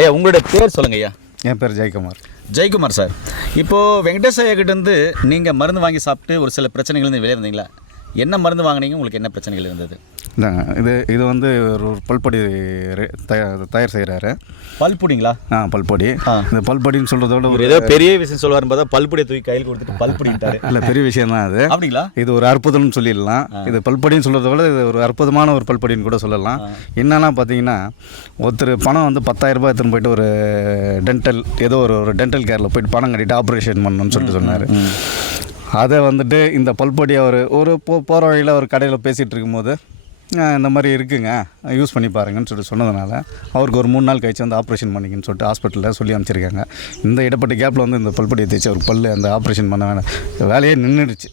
ஐயா உங்களுடைய பேர் சொல்லுங்க ஐயா. என் பேர் ஜெயக்குமார். ஜெயக்குமார் சார், இப்போது வெங்கடேஷ் ஐயா கிட்டேருந்து நீங்கள் மருந்து வாங்கி சாப்பிட்டு ஒரு சில பிரச்சனைகள் இருந்து வெளியே இருந்தீங்களா? என்ன மருந்து வாங்கினீங்க, உங்களுக்கு என்ன பிரச்சனைகள் இருந்தது? இது வந்து ஒரு பல்பொடி தயார் செய்கிறாரு. பல்பொடிங்களா? பல்பொடி. இந்த பல்பொடின்னு சொல்கிறத விட ஏதோ பெரிய விஷயம் சொல்லுவார் பார்த்தா பல்பொடியை தூக்கி கையில் கொடுத்துட்டு பல்பொடிட்டாரு. இல்லை, பெரிய விஷயம் தான் அது. அப்படிங்களா? இது ஒரு அற்புதம்னு சொல்லிடலாம். இது பல்பொடின்னு சொல்கிறத விட இது ஒரு அற்புதமான ஒரு பல்பொடின்னு கூட சொல்லலாம். என்னென்னா பார்த்தீங்கன்னா, ஒருத்தர் பணம் வந்து 10,000 ரூபாய் எடுத்துன்னு போயிட்டு ஒரு டென்டல் ஏதோ ஒரு டென்டல் கேரில் போயிட்டு பணம் கட்டிட்டு ஆப்ரேஷன் பண்ணணும்னு சொல்லிட்டு சொன்னார். அதை வந்துட்டு இந்த பல்பொடி அவர் ஒரு போகிற வழியில் ஒரு கடையில் பேசிகிட்டு இருக்கும்போது இந்த மாதிரி இருக்குங்க, யூஸ் பண்ணி பாருங்கன்னு சொல்லிட்டு சொன்னதுனால அவருக்கு ஒரு 3 நாள் கழிச்சு வந்து ஆப்ரேஷன் பண்ணிங்கன்னு சொல்லிட்டு ஹாஸ்பிட்டலில் சொல்லி அமைச்சிருக்காங்க. இந்த இடப்பட்ட கேப்பில் வந்து இந்த பல்பொடியை தேய்ச்சி அவர் பல் அந்த ஆப்ரேஷன் பண்ண வேலையே நின்றுடுச்சு.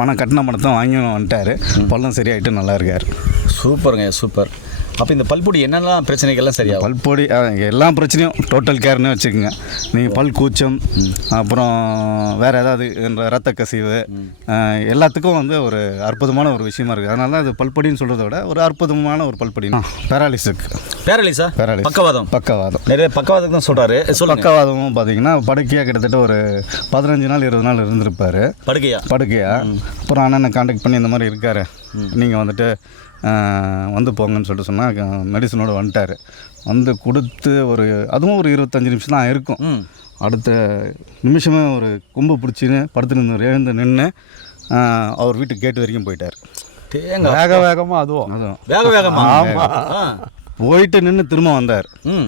பணம் கட்டின பணத்தை வாங்கி வந்துட்டார். பல்லும் சரியாயிட்டு நல்லா இருக்கார். சூப்பருங்க, சூப்பர். அப்போ இந்த பல்பொடி என்னெல்லாம் பிரச்சனைகள்லாம் சரியா? பல்பொடி எல்லா பிரச்சனையும் டோட்டல் கேர்னு வச்சுக்கோங்க. நீங்கள் பல் கூச்சம், அப்புறம் வேறு ஏதாவது ரத்த கசிவு, எல்லாத்துக்கும் வந்து ஒரு அற்புதமான ஒரு விஷயமா இருக்குது. அதனால தான் அது பல்பொடின்னு சொல்கிறத விட ஒரு அற்புதமான ஒரு பல்பொடி. பேராலிஸுக்கு பக்கவாதம் நிறைய பக்கவாதம் தான் சொல்கிறாரு. பக்கவாதமும் பார்த்தீங்கன்னா படுக்கையாக கிட்டத்தட்ட ஒரு 15 நாள் 20 நாள் இருந்திருப்பார். படுக்கையா அப்புறம் அண்ணனை கான்டாக்ட் பண்ணி இந்த மாதிரி இருக்கார், நீங்கள் வந்துட்டு வந்து போங்கன்னு சொல்லிட்டு சொன்னால் மெடிசனோடு வந்துட்டார். வந்து கொடுத்து அதுவும் ஒரு 25 நிமிஷம் தான் இருக்கும். அடுத்த நிமிஷமே ஒரு கொம்பு பிடிச்சின்னு படுத்துன்னு எழுந்து நின்று அவர் வீட்டுக்கு கேட்டு வரைக்கும் போயிட்டார். வேகமாக ஆமாம், போயிட்டு நின்று திரும்ப வந்தார்.